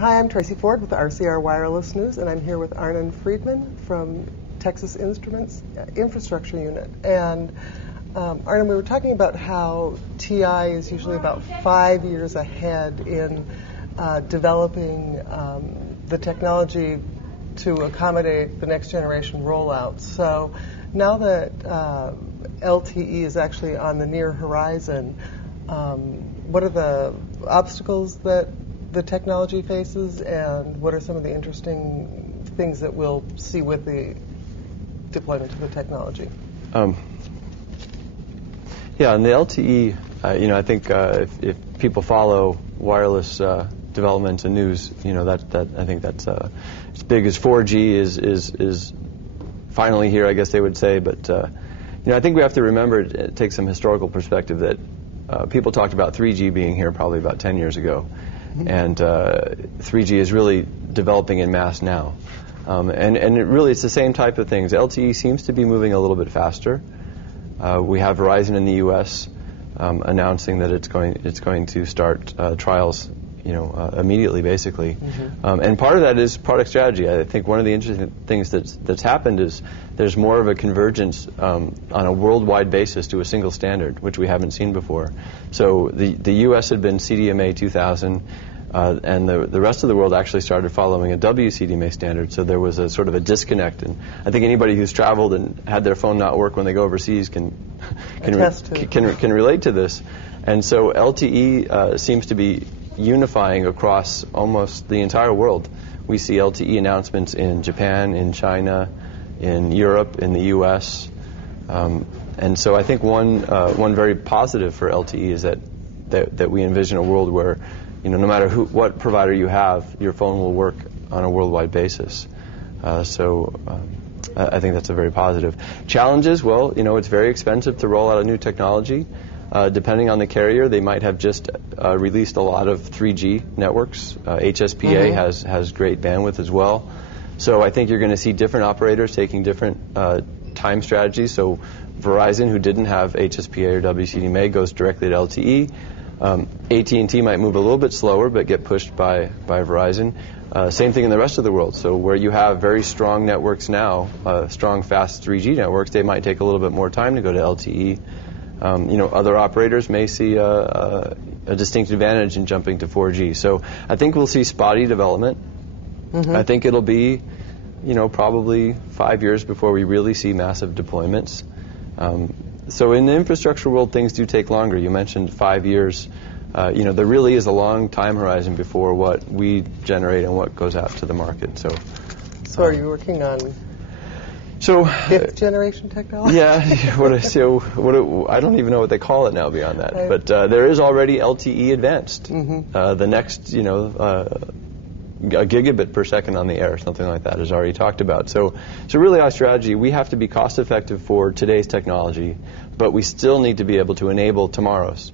Hi, I'm Tracy Ford with RCR Wireless News, and I'm here with Arnon Friedman from Texas Instruments Infrastructure Unit. And Arnon, we were talking about how TI is usually about 5 years ahead in developing the technology to accommodate the next generation rollout. So now that LTE is actually on the near horizon, what are the obstacles that the technology faces, and what are some of the interesting things that we'll see with the deployment of the technology? Yeah, on the LTE, I think if people follow wireless development and news, that I think that's as big as 4G is finally here, I guess they would say. But I think we have to remember, take some historical perspective, that people talked about 3G being here probably about 10 years ago. And 3G is really developing in mass now. And it's the same type of things. LTE seems to be moving a little bit faster. We have Verizon in the U.S. Announcing that it's going to start trials, immediately, basically. And part of that is product strategy. I think one of the interesting things that's happened is there's more of a convergence on a worldwide basis to a single standard, which we haven't seen before. So the U.S. had been CDMA 2000, and the rest of the world actually started following a WCDMA standard. So there was a sort of a disconnect. And I think anybody who's traveled and had their phone not work when they go overseas can relate to this. And so LTE seems to be unifying across almost the entire world. We see LTE announcements in Japan, in China, in Europe, in the U.S. And so I think one very positive for LTE is that we envision a world where, no matter what provider you have, your phone will work on a worldwide basis. So I think that's a very positive. Challenges, well, it's very expensive to roll out a new technology. Depending on the carrier, they might have just released a lot of 3G networks. HSPA has great bandwidth as well. So I think you're going to see different operators taking different time strategies. So Verizon, who didn't have HSPA or WCDMA, goes directly to LTE. AT&T might move a little bit slower but get pushed by Verizon. Same thing in the rest of the world. So where you have very strong networks now, strong, fast 3G networks, they might take a little bit more time to go to LTE. Other operators may see a distinct advantage in jumping to 4G. So I think we'll see spotty development. I think it'll be, probably 5 years before we really see massive deployments. So in the infrastructure world, things do take longer. You mentioned 5 years. There really is a long time horizon before what we generate and what goes out to the market. So are you working on fifth generation technology? Yeah. I don't even know what they call it now beyond that. Right. But there is already LTE advanced. The next, a gigabit per second on the air, something like that, is already talked about. So really our strategy, we have to be cost effective for today's technology, but we still need to be able to enable tomorrow's.